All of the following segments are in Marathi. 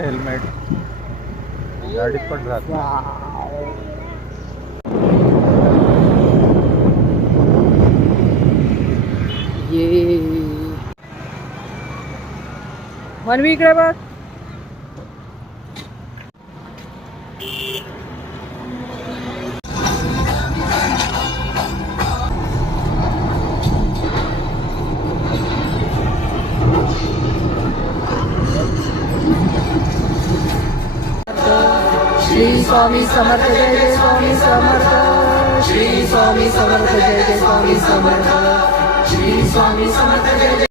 हेल्मेट गाडीत पण राहत. ये मनवी इकडे बघ. श्री स्वामी समर्थ जय जय स्वामी समर्थ. श्री स्वामी समर्थ जय जय स्वामी समर्थ. श्री स्वामी समर्थ जय जय.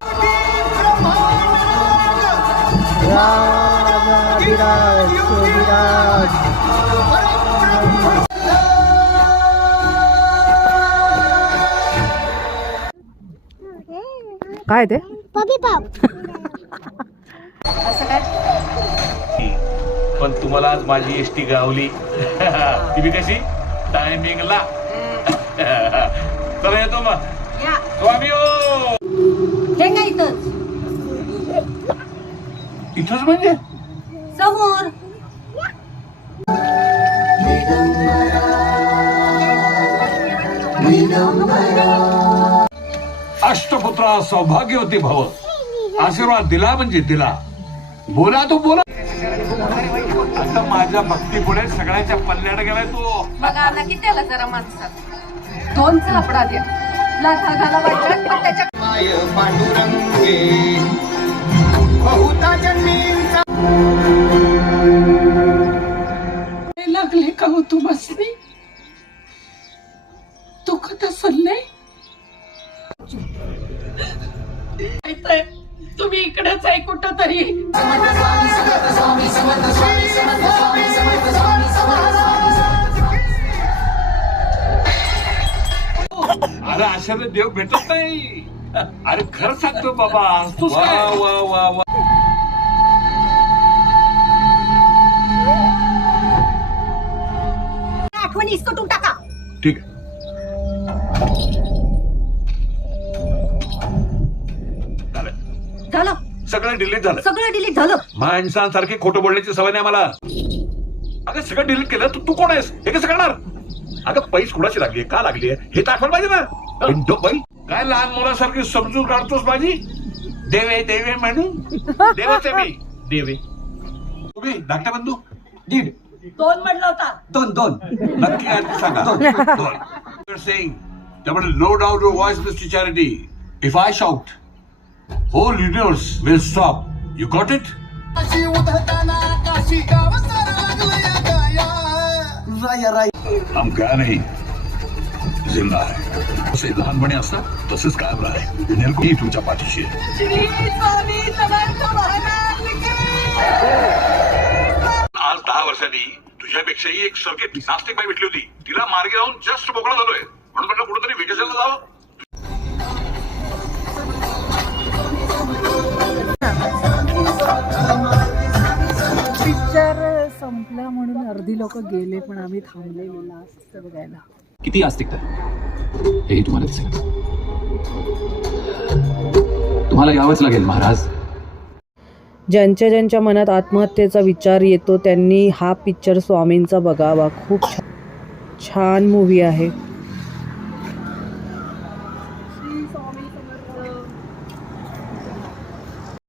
विराज विराज. काय ते असं काय? पण तुम्हाला आज माझी एसटी गावली. ती बी कशी टायमिंगला. चला येतो मग. स्वामी हो. हे काय इथंच इथंच म्हणजे समोर. अष्टपुत्रा सौभाग्यवती भव. आशीर्वाद दिला म्हणजे दिला. बोला तो बोला. आता माझ्या भक्तीपुढे सगळ्याच्या पल्ल्याला गेलाय तो. बघा ना किती आला जरा माणसात. दोन सापडा द्या. लाथा घाला वाटत पण त्याच्या पांडुरंगे बहुता जन्मींचा लागले का हो तुम्हासनी? दुखत असेल नाही? तुम्ही इकडेच आहे कुठं तरी. अरे अशाने देव भेटत नाही. अरे खरं सांगतो बाबा. वा वा वा वा. आठवणी इसकटून टाका. ठीक आहे. झालं सगळं डिलीट झालं. सगळं डिलीट झालं. माणसांसारखी खोटं बोलण्याची सवय नाही मला. अगं सगळं डिलीट केलं तर तू कोण आहेस हे कसं करणार? अगं पैस कुणाची लागली का लागली हे तर आठवण पाहिजे ना. पिंटो बाई काय लहान मुलासारखी समजून काढतोस माझी. देवे देवे म्हणून देवाचे मी देवे. तुम्ही धाकटा बंधू दीड दोन म्हणलं होता. दोन दोन नक्की आहे ते सांगा. दोन सेइंग त्यामुळे no doubt your voice mister charity. If I shout whole universe will stop. You got it? Kashi उधळताना काशी गाव लागलं गाया. राया राया हम क्या नहीं जिंदा है. तसे लहानपणी असतात तसेच कायम राहे. निर्गुणी तुमच्या पाठीशी आहे. आज 10 वर्षांनी तुझ्यापेक्षाही एक सर्किट नास्तिक बाई भेटली होती. तिला मार्गी लावून जस्ट मोकळा झालोय. म्हणून म्हटलं कुठेतरी विकसनला जावं. पिक्चर संपला म्हणून अर्धी लोक गेले पण आम्ही थांबलेलो लास्ट बघायला. किती आस्तिकता हेही तुम्हाला दिसेल. तुम्हाला यावंच लागेल महाराज. ज्यांच्या ज्यांच्या मनात आत्महत्येचा विचार येतो त्यांनी हा पिक्चर स्वामींचा बघावा. खूप छान मूवी आहे.